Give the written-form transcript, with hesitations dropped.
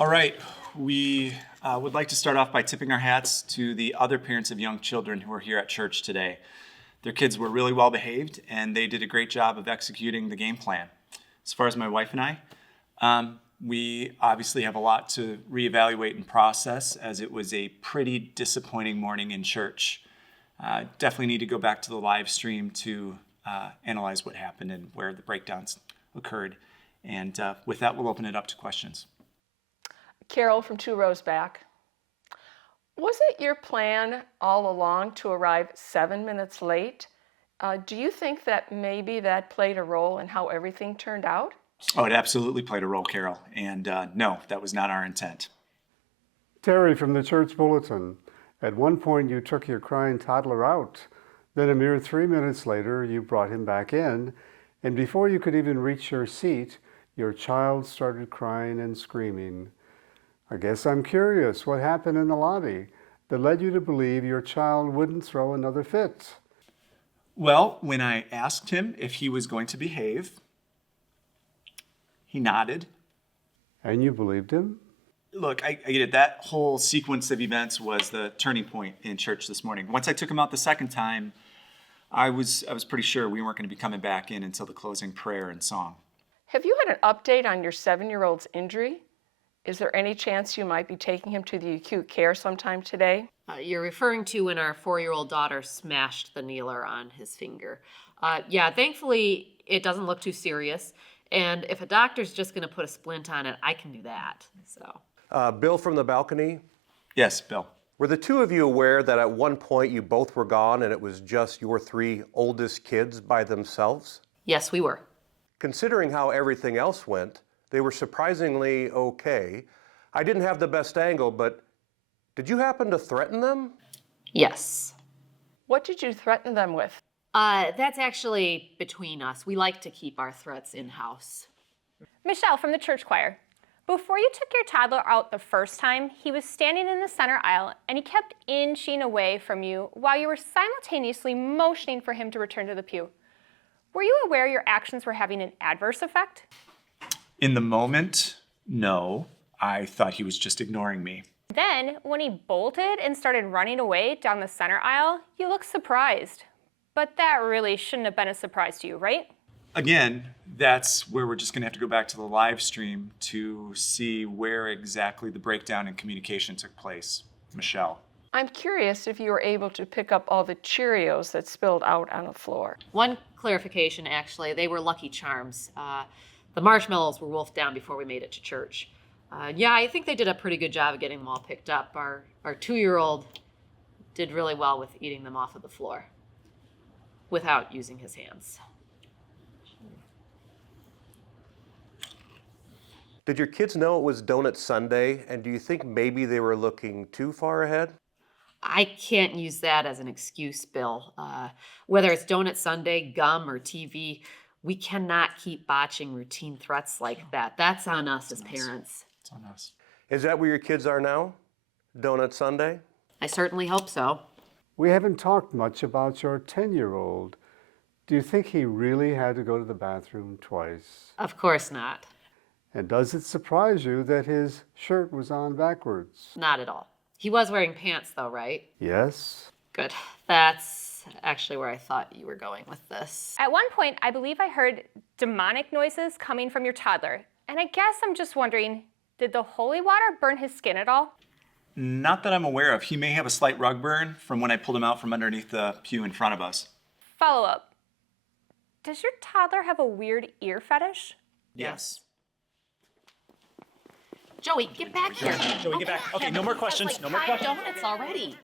All right, we would like to start off by tipping our hats to the other parents of young children who are here at church today. Their kids were really well behaved and they did a great job of executing the game plan. As far as my wife and I, we obviously have a lot to reevaluate and process as it was a pretty disappointing morning in church. Definitely need to go back to the live stream to analyze what happened and where the breakdowns occurred. And with that, we'll open it up to questions. Carol from 2 rows back. Was it your plan all along to arrive 7 minutes late? Do you think that maybe that played a role in how everything turned out? Oh, it absolutely played a role, Carol. And no, that was not our intent. Terry from the Church Bulletin. At one point, you took your crying toddler out. Then a mere 3 minutes later, you brought him back in. And before you could even reach your seat, your child started crying and screaming. I guess I'm curious what happened in the lobby that led you to believe your child wouldn't throw another fit. Well, when I asked him if he was going to behave, he nodded. And you believed him? Look, I get it. That whole sequence of events was the turning point in church this morning. Once I took him out the second time, I was pretty sure we weren't going to be coming back in until the closing prayer and song. Have you had an update on your 7-year-old's injury? Is there any chance you might be taking him to the acute care sometime today? You're referring to when our 4-year-old daughter smashed the kneeler on his finger. Yeah, thankfully it doesn't look too serious. And if a doctor's just going to put a splint on it, I can do that. So. Bill from the balcony. Yes, Bill. Were the two of you aware that at one point you both were gone and it was just your 3 oldest kids by themselves? Yes, we were. Considering how everything else went, they were surprisingly okay. I didn't have the best angle, but did you happen to threaten them? Yes. What did you threaten them with? That's actually between us. We like to keep our threats in-house. Michelle from the church choir. Before you took your toddler out the first time, he was standing in the center aisle and he kept inching away from you while you were simultaneously motioning for him to return to the pew. Were you aware your actions were having an adverse effect? In the moment, no. I thought he was just ignoring me. Then, when he bolted and started running away down the center aisle, you looked surprised. But that really shouldn't have been a surprise to you, right? Again, that's where we're just going to have to go back to the live stream to see where exactly the breakdown in communication took place. Michelle. I'm curious if you were able to pick up all the Cheerios that spilled out on the floor. One clarification, actually, they were Lucky Charms. The marshmallows were wolfed down before we made it to church. Yeah, I think they did a pretty good job of getting them all picked up. Our 2-year-old did really well with eating them off of the floor without using his hands. Did your kids know it was Donut Sunday, and do you think maybe they were looking too far ahead? I can't use that as an excuse, Bill. Whether it's Donut Sunday, gum, or TV, we cannot keep botching routine threats like that. That's on us as parents. It's on us. Is that where your kids are now? Donut Sunday? I certainly hope so. We haven't talked much about your 10-year-old. Do you think he really had to go to the bathroom twice? Of course not. And does it surprise you that his shirt was on backwards? Not at all. He was wearing pants, though, right? Yes. Good. That's actually where I thought you were going with this. At one point, I believe I heard demonic noises coming from your toddler. And I guess I'm just wondering, did the holy water burn his skin at all? Not that I'm aware of. He may have a slight rug burn from when I pulled him out from underneath the pew in front of us. Follow up. Does your toddler have a weird ear fetish? Yes. Joey, get back here. Joey, get back. Okay, no more questions. No more questions. Donuts already.